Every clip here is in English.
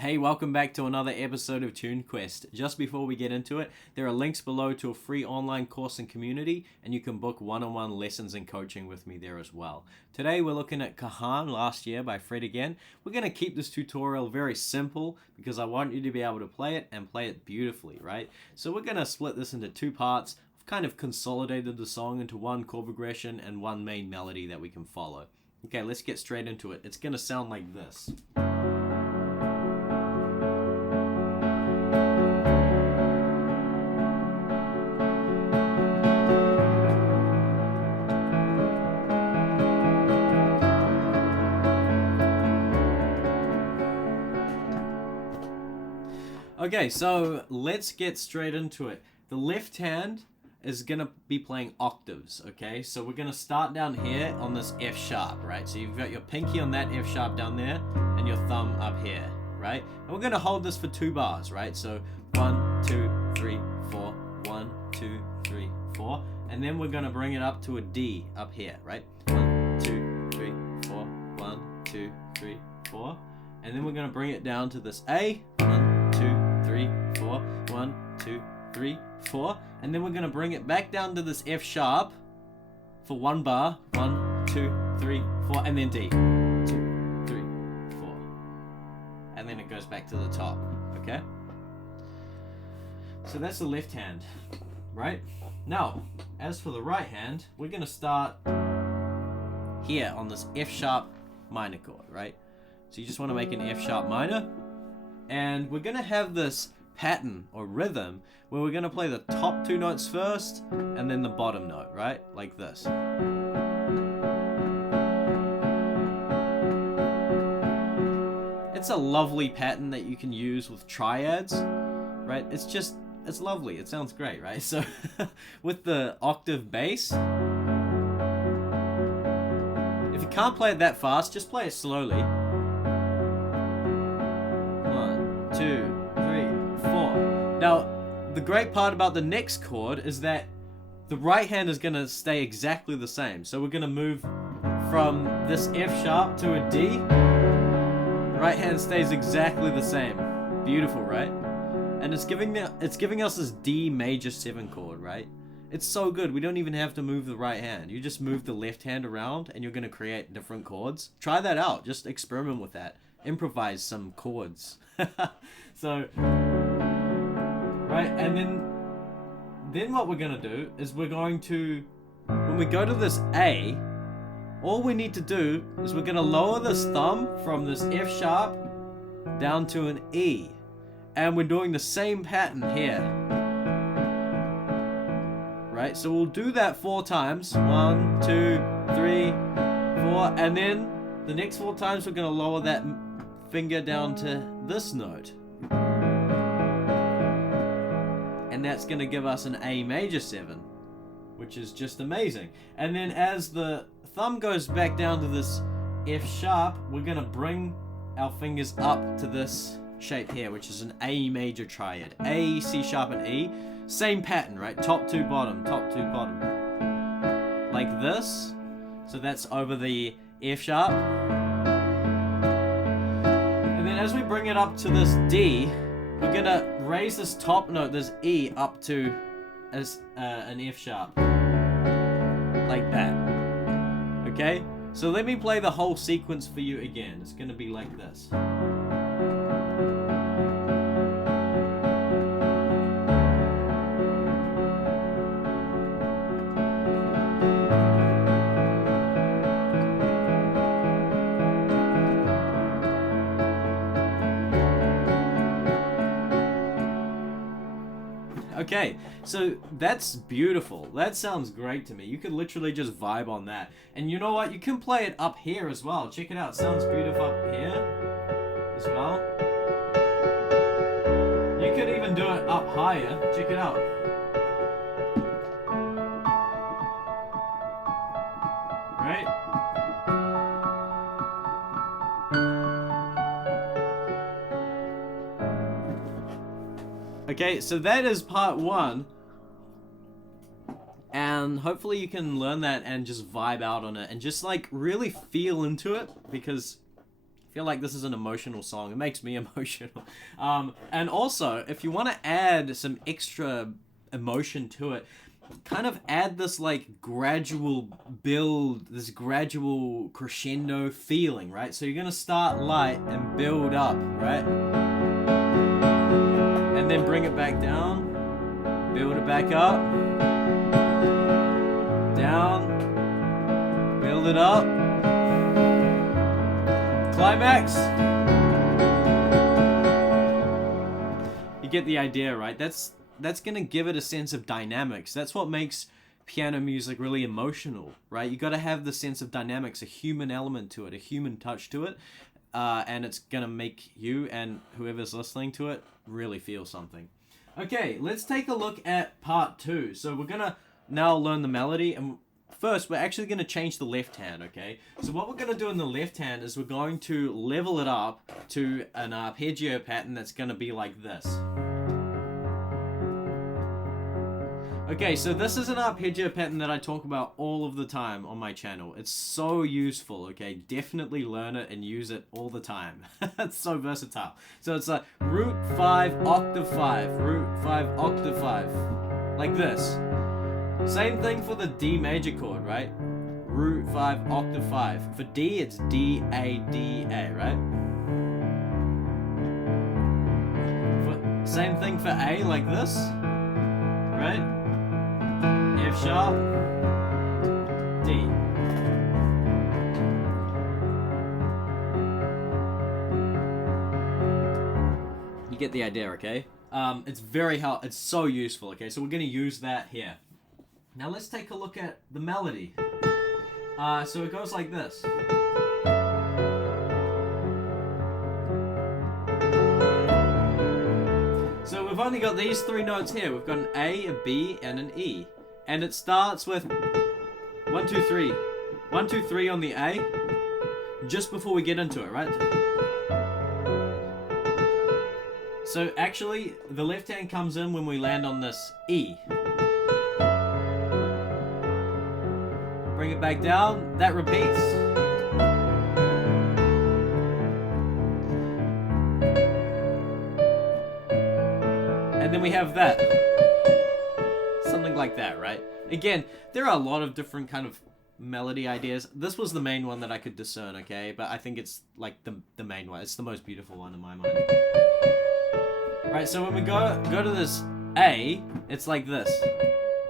Hey, welcome back to another episode of Tune Quest. Just before we get into it, there are links below to a free online course and community, and you can book one-on-one lessons and coaching with me there as well. Today we're looking at Kahan Last Year by Fred again. We're going to keep this tutorial very simple because I want you to be able to play it and play it beautifully, right? So we're going to split this into two parts. I've kind of consolidated the song into one chord progression and one main melody that we can follow. Okay, let's get straight into it. It's going to sound like this. Okay, so let's get straight into it. The left hand is going to be playing octaves, okay? So we're going to start down here on this F sharp, right? So you've got your pinky on that F sharp down there and your thumb up here, right? And we're going to hold this for 2 bars, right? So 1, 2, 3, 4, 1, 2, 3, 4. And then we're going to bring it up to a D up here, right? 1, 2, 3, 4, 1, 2, 3, 4. And then we're going to bring it down to this A, 1, 2, 3, 4, 1, 2, 3, 4, and then we're going to bring it back down to this F sharp for 1 bar, 1, 2, 3, 4, and then D, 2, 3, 4, and then it goes back to the top, okay? So that's the left hand, right? Now, as for the right hand, we're going to start here on this F sharp minor chord, right? So you just want to make an F sharp minor. And we're going to have this pattern or rhythm where we're going to play the top 2 notes first and then the bottom note, right? Like this. It's a lovely pattern that you can use with triads, right? It's lovely. It sounds great, right? So with the octave bass, if you can't play it that fast, just play it slowly. 2, 3, 4. Now, the great part about the next chord is that the right hand is going to stay exactly the same. So we're going to move from this F sharp to a D. Right hand stays exactly the same. Beautiful, right? And it's giving us this D major 7 chord, right? It's so good. We don't even have to move the right hand. You just move the left hand around and you're going to create different chords. Try that out. Just experiment with that. Improvise some chords. So, right, and then what we're going to do is we're going to, when we go to this A, all we need to do is we're going to lower this thumb from this F sharp down to an E. And we're doing the same pattern here. Right, so we'll do that 4 times. 1, 2, 3, 4, and then the next 4 times we're going to lower that finger down to this note. And that's going to give us an A major 7, which is just amazing. And then as the thumb goes back down to this F sharp, we're going to bring our fingers up to this shape here, which is an A major triad. A, C sharp, and E. Same pattern, right? Top 2, bottom, top 2, bottom. Like this. So that's over the F sharp. And then as we bring it up to this D, we're going to raise this top note, this E, up to as an F sharp. Like that. Okay? So let me play the whole sequence for you again. It's going to be like this. Okay, so that's beautiful. That sounds great to me. You could literally just vibe on that. And you know what? You can play it up here as well. Check it out. It sounds beautiful up here as well. You could even do it up higher. Check it out. Right? Okay, so that is part 1. And hopefully you can learn that and just vibe out on it and just like really feel into it, because feel like this is an emotional song. It makes me emotional. And also, if you want to add some extra emotion to it, kind of add this like gradual build, this gradual crescendo feeling, right? So you're gonna start light and build up, right? And then bring it back down, build it back up, down, build it up, climax. You get the idea, right? That's gonna give it a sense of dynamics. That's what makes piano music really emotional, right? You got to have the sense of dynamics, a human element to it, a human touch to it, and it's gonna make you and whoever's listening to it really feel something. Okay, let's take a look at part 2. So we're gonna now learn the melody, and first we're actually gonna change the left hand, okay? So what we're gonna do in the left hand is we're going to level it up to an arpeggio pattern that's gonna be like this. Okay, so this is an arpeggio pattern that I talk about all of the time on my channel. It's so useful, okay? Definitely learn it and use it all the time. It's so versatile. So it's a root 5, octave 5, root 5, octave 5. Like this. Same thing for the D major chord, right? Root 5, octave 5. For D, it's D, A, D, A, right? Same thing for A, like this, right? F sharp, D. You get the idea, okay? It's so useful, okay? So we're gonna use that here. Now let's take a look at the melody. So it goes like this. So we've only got these 3 notes here. We've got an A, a B, and an E. And it starts with 1, 2, 3. 1, 2, 3 on the A, just before we get into it, right? So actually, the left hand comes in when we land on this E. Bring it back down, that repeats. And then we have that. Something like that, right? Again, there are a lot of different kind of melody ideas. This was the main one that I could discern, okay? But I think it's like the main one. It's the most beautiful one in my mind. Right, so when we go to this A, it's like this.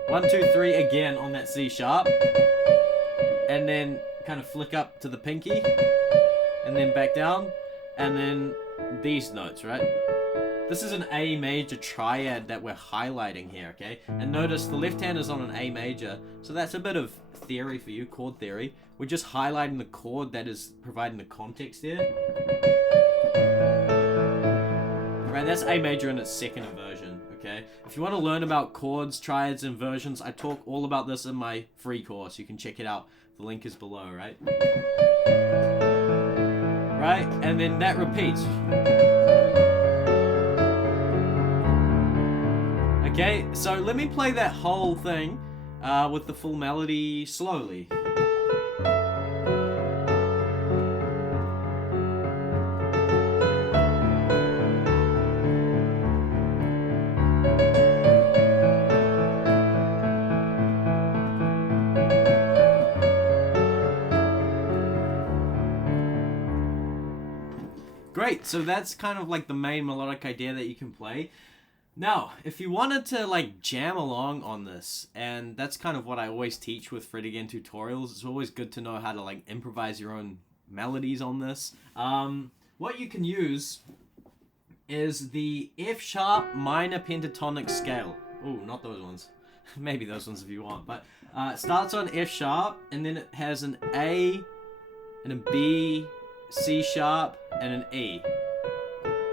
1, 2, 3 again on that C sharp. And then kind of flick up to the pinky. And then back down. And then these notes, right? This is an A major triad that we're highlighting here, okay? And notice the left hand is on an A major, so that's a bit of theory for you, chord theory. We're just highlighting the chord that is providing the context here. Right, that's A major in its second inversion, okay? If you want to learn about chords, triads, inversions, I talk all about this in my free course. You can check it out. The link is below, right? Right, and then that repeats. Okay, so let me play that whole thing with the full melody slowly. Great, so that's kind of like the main melodic idea that you can play. Now, if you wanted to like jam along on this, and that's kind of what I always teach with Fred Again tutorials, it's always good to know how to like improvise your own melodies on this. What you can use is the F sharp minor pentatonic scale. Oh, not those ones. Maybe those ones if you want, but it starts on F sharp, and then it has an A, and a B, C sharp, and an E.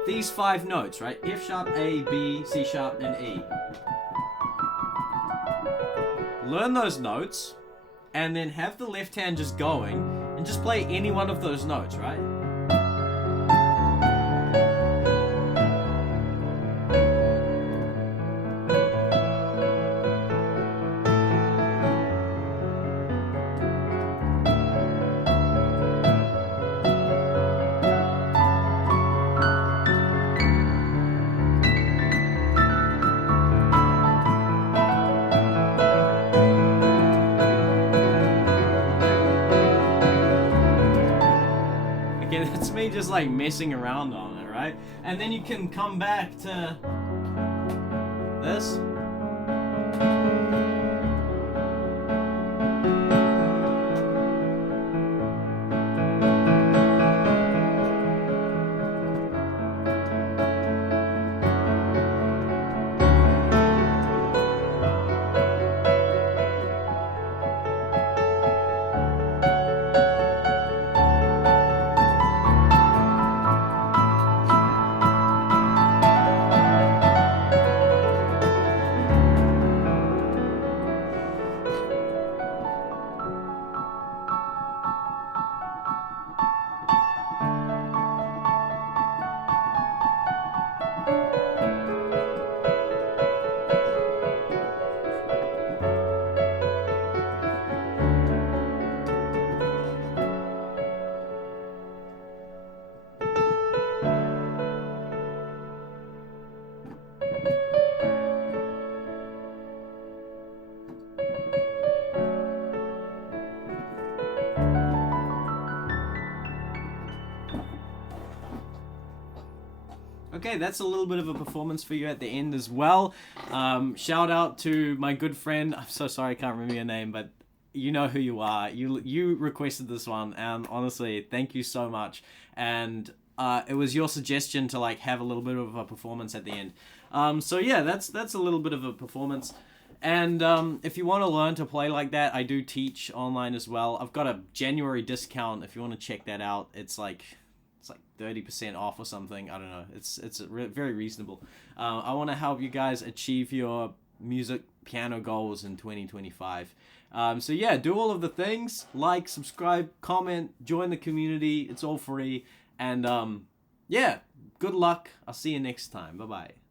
These 5 notes, right? F sharp, A, B, C sharp, and E. Learn those notes, and then have the left hand just going, and just play any one of those notes, right? me just like messing around on it, right? And then you can come back to this. Okay, that's a little bit of a performance for you at the end as well. Shout out to my good friend. I'm so sorry I can't remember your name, but you know who you are. You requested this one, and honestly, thank you so much. And it was your suggestion to like have a little bit of a performance at the end. So yeah, that's a little bit of a performance. And if you want to learn to play like that, I do teach online as well. I've got a January discount if you want to check that out. It's like 30% off or something. I don't know. It's very reasonable. I want to help you guys achieve your music piano goals in 2025. So yeah, do all of the things. Like, subscribe, comment, join the community. It's all free. And yeah, good luck. I'll see you next time. Bye-bye.